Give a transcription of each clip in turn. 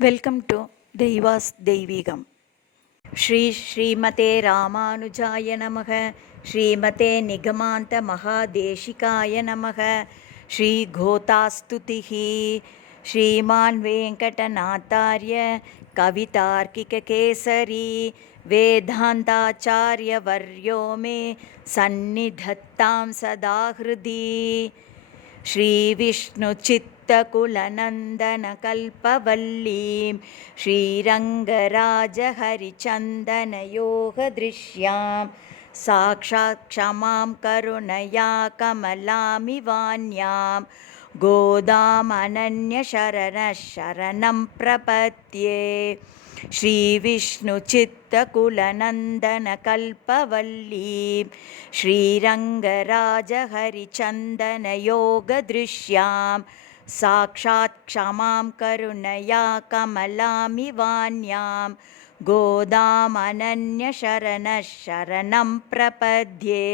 Welcome to தெய்வாஸ் தெய்வீகம் ஸ்ரீ ஸ்ரீமதே ராமானுஜாய நமக ஸ்ரீமதே நிகமாந்த மகாதேஷிகாய நமக ஸ்ரீ கோதாஸ்துதிஹி ஸ்ரீமான் வெங்கடநாத்தாரிய கவிதார்க்கிகேசரி வேதாந்தாச்சாரிய வர்யோ மே சந்நிதத்தாம் சதா ஹிருதி श्रीविष्णुचित्तकुलनन्दनकल्पवल्लीं श्रीरङ्गराजहरिचन्दनयोगदृश्यां साक्षात् क्षमां करुणया कमलामिवान्यां गोदामनन्यशरणः शरणं प्रपद्ये श्रीविष्णुचित्तकुलनन्दनकल्पवल्लीं श्रीरङ्गराजहरिचन्दनयोगदृश्यां साक्षात् क्षमां करुणया कमलामिवान्यां गोदामनन्यशरणः शरणं प्रपद्ये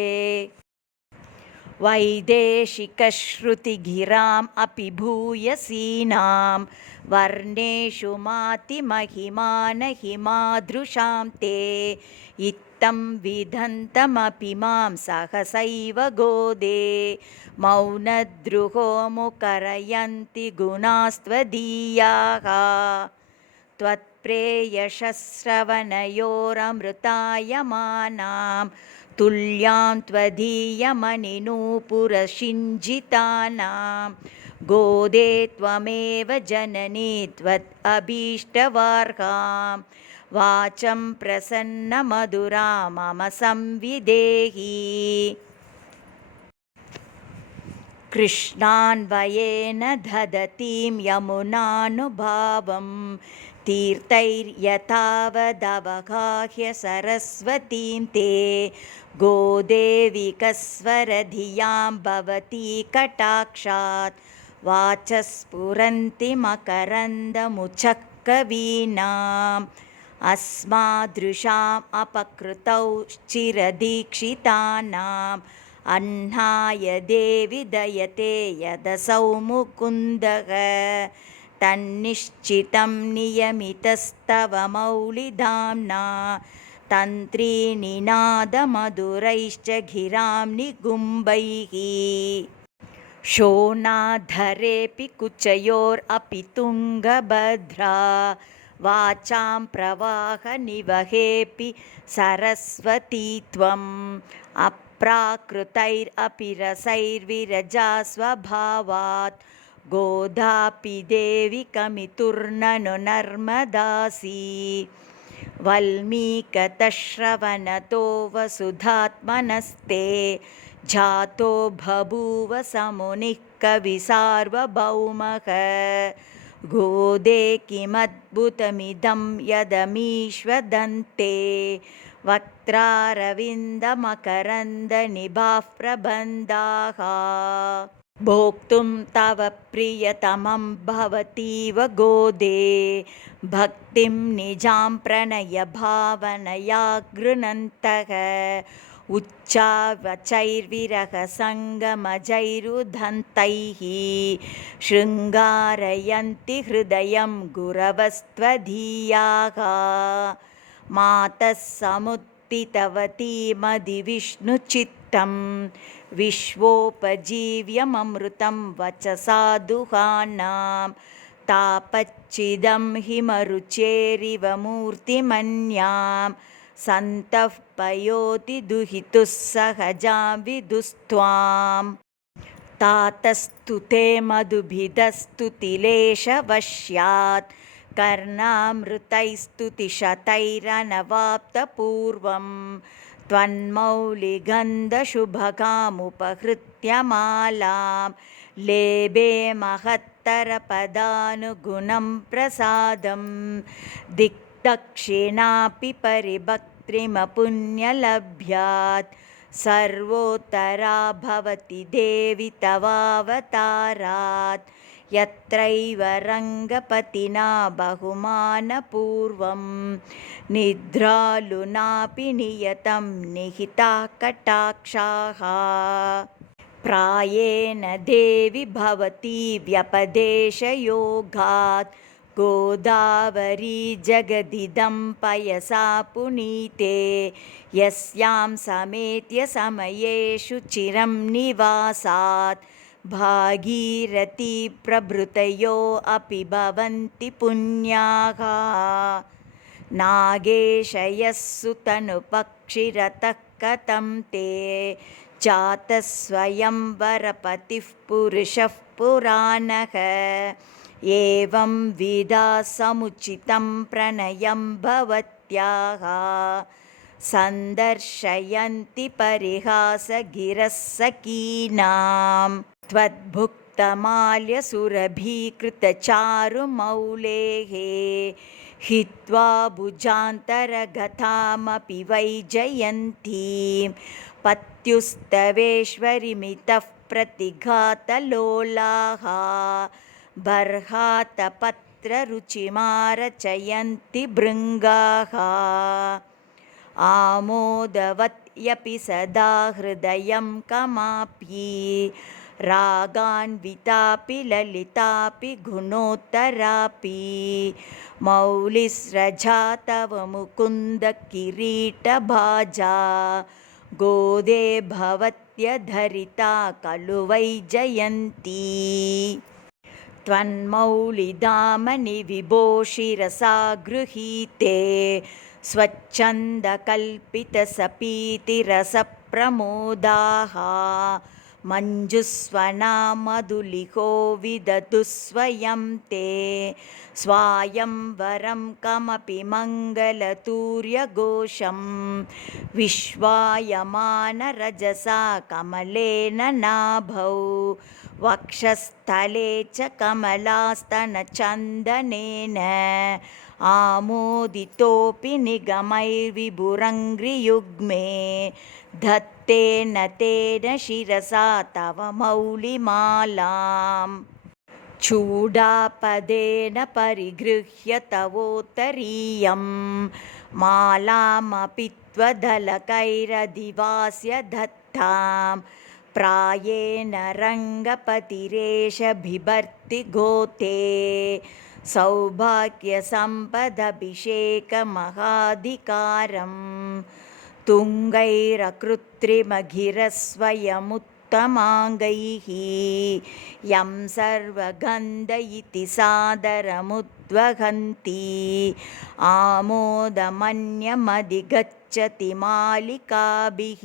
वैदेशिकश्रुतिगिराम् अपि भूयसीनां वर्णेषु मातिमहिमानहिमादृशां ते। इत्थं विधन्तमपि मां सहसैव गोदे। मौनद्रुहो मुकरयन्ति गुणास्त्वदीयाः। त्वत्प्रेयशश्रवणयोरमृतायमानां तुल्यां त्वदीयमनिनूपुरशिञ्जितानां गोदे त्वमेव जननी त्वत् अभीष्टवार्हां वाचं प्रसन्नमधुरा मम संविदेहि। कृष्णान्वयेन दधतीं यमुनानुभावं तीर्थैर्यथावदवगाह्य सरस्वतीं ते गोदेविकस्वरधियां भवती कटाक्षात् वाचस्फुरन्ति मकरन्दमुचक्कवीनाम् अस्मादृशाम् अपकृतौ चिरदीक्षितानाम् अह्नाय देवि दयते यदसौ मुकुन्दः तन्निश्चितं नियमितस्तव मौलिधाम्ना तन्त्रीनिनादमधुरैश्च गिरां निगुम्बैः शोणाधरेऽपि कुचयोरपि तुङ्गभद्रा वाचां प्रवाहनिवहेऽपि सरस्वती त्वम् अप्राकृतैरपि रसैर्विरजा स्वभावात् गोदापि देवि कमितुर्ननु नर्मदासी वल्मीकतश्रवणतो वसुधात्मनस्ते जातो बभूव समुनिः कविसार्वभौमः गोदे किमद्भुतमिदं यदमीश्वदन्ते वक्त्रारविन्दमकरन्दनिभाः प्रबन्धाः भोक्तुं तव प्रियतमं भवतीव गोदे। भक्तिं निजां प्रणयभावनया गृणन्तः उच्चावचैर्विरहसङ्गमजैरुधन्तैः शृङ्गारयन्ति हृदयं गुरवस्त्वधीयाः। मातः समुत्थितवतीमधिविष्णुचित्तं विश्वोपजीव्यममृतं वचसा दुहानां तापच्चिदं हिमरुचेरिव मूर्तिमन्यां सन्तः पयोति दुहितुः सहजां विदुस्त्वाम्। तातस्तु ते मधुभिदस्तुतिलेशवश्यात् कर्णामृतैस्तुतिशतैरनवाप्तपूर्वं त्वन्मौलिगन्धशुभगामुपहृत्य मालां लेबे महत्तरपदानुगुणं प्रसादं दिक्दक्षिणापि परिभक्त्रिमपुण्यलभ्यात्। सर्वोत्तरा भवति देवि तवावतारात् यत्रैव रङ्गपतिना बहुमानपूर्वं। निद्रालुनापि नियतं निहिताः कटाक्षाः। प्रायेण देवि भवती व्यपदेशयोगात्। गोदावरी जगदिदं पयसा पुनीते। यस्यां समेत्य समयेषु चिरं निवासात् भागीरथी प्रभृतयो अपि भवन्ति पुण्याः नागेशयस्सु तनुपक्षिरतः कथं ते वरपतिः पुरुषः पुराणः एवं विदा समुचितं प्रणयं भवत्याः सन्दर्शयन्ति परिहासगिरः सकीनां त्वद्भुक्तमाल्यसुरभीकृतचारुमौलेः हित्वा भुजान्तरगतामपि वैजयन्तीं पत्युस्तवेश्वरिमितः प्रतिघातलोलाः बर्हातपत्ररुचिमारचयन्ति भृङ्गाः आमोदवत्यपि सदा हृदयं कमापि रागान्वितापि ललितापि गुणोत्तरापि। मौलिस्रजा तव मुकुन्दकिरीटभाजा गोदे भवत्यधरिता खलु वैजयन्ती त्वन्मौलिधामनि विभो शिरसा गृहीते। स्वच्छन्दकल्पितसपीतिरसप्रमोदाः मञ्जुस्वना मधुलिको विदतु स्वयं ते स्वायंवरं कमपि मङ्गलतूर्यघोषं विश्वायमानरजसा कमलेन नाभौ वक्षस्थले च कमलास्तनचन्दनेन आमोदितोऽपि निगमैर्विभुरङ्घ्रियुग्मे। धत्तेन तेन शिरसा तव मौलिमालाम्। चूडापदेन परिगृह्य तवोत्तरीयं मालामपि त्वदलकैरधिवास्य दत्तां प्रायेण रङ्गपतिरेष बिभर्ति गोते सौभाग्यसम्पदभिषेकमहाधिकारम् तुङ्गैरकृत्रिमघिरस्वयमुत्तमाङ्गैः। यं सर्वगन्ध इति सादरमुद्वहन्ति मालिकाभिः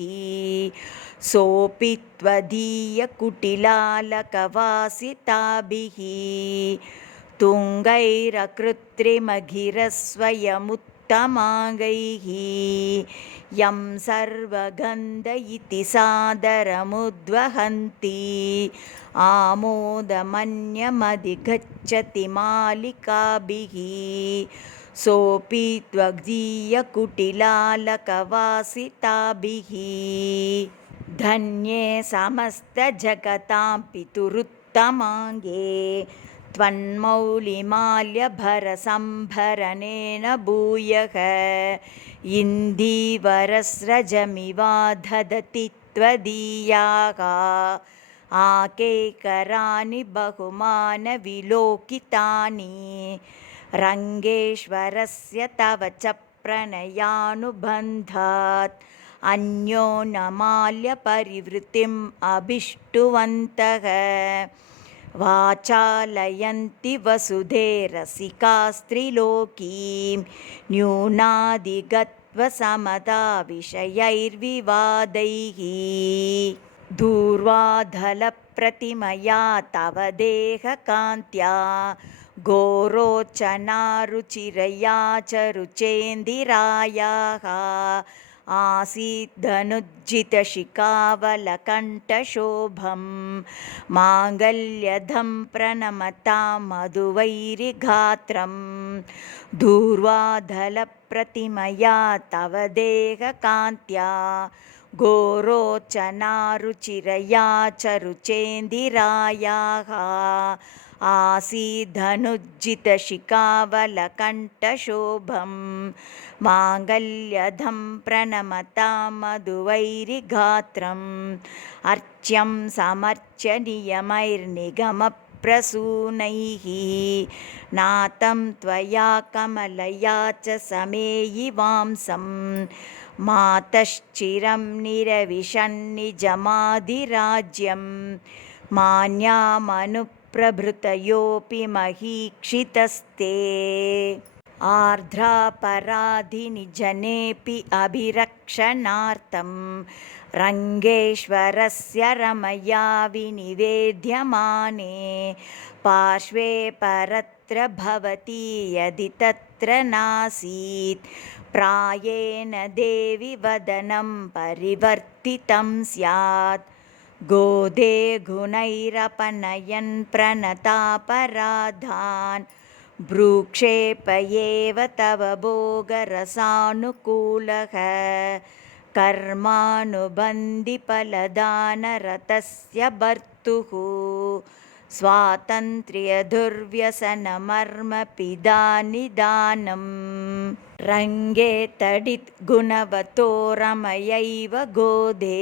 सोऽपि त्वदीयकुटिलालकवासिताभिः तुङ्गैरकृत्रिमघिरस्वयमुत्तमाङ्गैः यं सर्वगन्ध इति सादरमुद्वहन्ति आमोदमन्यमधिगच्छति मालिकाभिः सोऽपि त्वदीयकुटिलालकवासिताभिः धन्ये समस्तजगतां पितुरुत्तमाङ्गे त्वन्मौलिमाल्यभरसम्भरणेन भूयः इन्दीवरस्रजमिवा ददति त्वदीयाः आकेकराणि बहुमानविलोकितानि रङ्गेश्वरस्य तव च प्रणयानुबन्धात्। अन्यो न माल्यपरिवृत्तिम् अभिष्टुवन्तः। वाचालयन्ति वसुधे रसिकास्त्रिलोकीं न्यूनादिगत्वसमदा विषयैर्विवादैः दूर्वाधलप्रतिमया तव देहकान्त्या गोरोचनारुचिरया च रुचेन्दिरायाः आसीद्धनुज्जितशिखावलकण्ठशोभं माङ्गल्यधं प्रणमतां मधुवैरिघात्रं दूर्वाधलप्रतिमया तव देहकान्त्या गोरोचनारुचिरया च रुचेन्दिरायाः आसीद्धनुज्जितशिखावलकण्ठशोभं माङ्गल्यधं प्रणमतां मधुवैरिघात्रम् अर्च्यं समर्च्य नियमैर्निगमप्रतिपन्नैः प्रसूनैः नातं त्वया कमलया च समेयिवांसं मातश्चिरं निरविशन्निजमादिराज्यं मान्यामनुप्रभृतयोऽपि महीक्षितस्ते। आर्द्रापराधिनि जनेऽपि अभिरक्षणार्थं रङ्गेश्वरस्य रमया विनिवेद्यमाने। पार्श्वे परत्र भवती यदि तत्र नासीत्। प्रायेण देवि वदनं परिवर्तितं स्यात् गोदे गुणैरपनयन् प्रणतापराधान् भ्रूक्षेपयेव तव भोगरसानुकूलः कर्मानुबन्धिफलदानरतस्य भर्तुः स्वातन्त्र्यदुर्व्यसनमर्मपिदानिदानं रङ्गे तडिद्गुणवतो रमयैव गोदे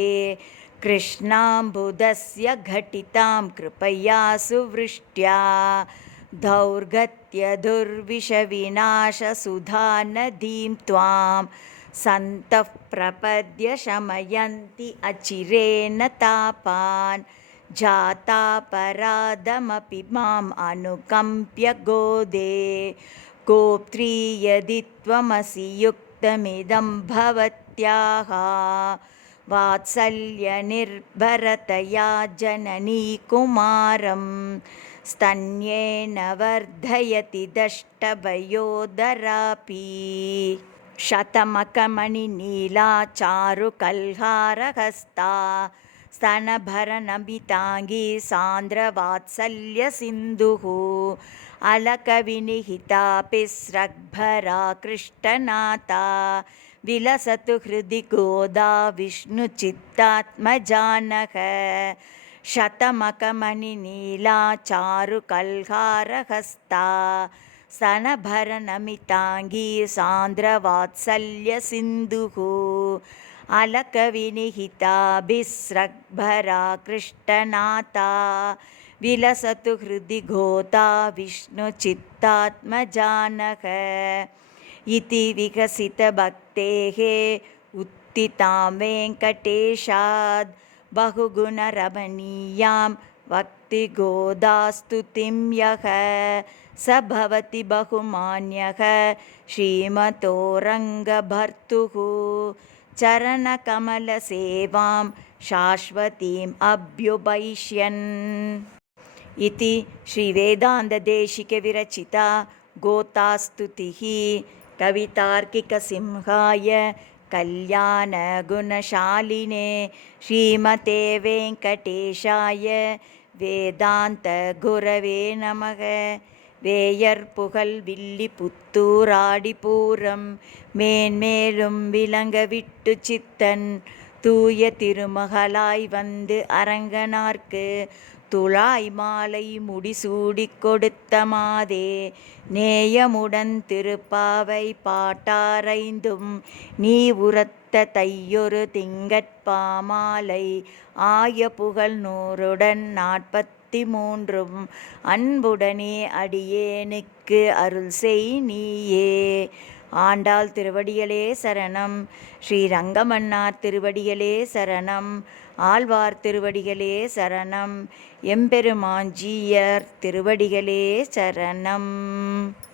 कृष्णाम्बुदस्य घटितां कृपया सुवृष्ट्या। दौर्गत्यदुर्विषविनाशसुधा त्वां सन्तः प्रपद्य शमयन्ति अचिरेण तापान्। जातापराधमपि माम् अनुकम्प्य गोदे। गोप्त्री यदि त्वमसि युक्तमिदं भवत्याः वात्सल्यनिर्भरतया जननी कुमारं स्तन्येन वर्धयति दष्टभयोदरापि। शतमकमणिनीला चारुकल्हारहस्ता स्तनभरनमिताङ्गी सान्द्रवात्सल्यसिन्धुः अलकविनिहितापि स्रग्भरा कृष्टनाता विलसतु हृदि गोदा विष्णुचित्तात्मजानः शतमकमणिनीला चारुकल्हारहस्ता स्तनभरनमिताङ्गी सान्द्रवात्सल्यसिन्धुः अलकविनिहिताभिस्रग्भरा कृष्टनाता विलसतु हृदि गोता विष्णुचित्तात्मजानः इति विकसितभक्तेः उत्थितां वेङ्कटेशाद् बहुगुणरमणीयां भक्तिगोदास्तुतिं यः स भवति बहुमान्यः श्रीमतो रङ्गभर्तुः चरणकमलसेवां शाश्वतीम् अभ्युपैष्यन् इति श्रीवेदान्तदेशिकविरचिता गोतास्तुतिः कवितार्किकसिंहाय कल्याणगुणशालिने श्रीमते वेङ्कटेशाय வேதாந்தகுரவே நமக வேயற்புகழ் வில்லிபுத்தூராடிப்பூரம் மேன்மேலும் விளங்க விட்டு சித்தன் தூய திருமகளாய் வந்து அரங்கனார்க்கு துழாய் மாலை முடிசூடிக் கொடுத்த மாதே நேயமுடன் திருப்பாவை பாட்டாரைந்தும் நீ உரத்த தையொரு திங்கட்பாமாலை ஆய புகழ் நூறுடன் நாற்பத்தி மூன்றும் அன்புடனே அடியேனுக்கு அருள் செய் நீயே. ஆண்டாள் திருவடிகளே சரணம் ஸ்ரீரங்கமன்னார் திருவடிகளே சரணம் ஆழ்வார் திருவடிகளே சரணம் எம்பெருமான் ஜீயர் திருவடிகளே சரணம்.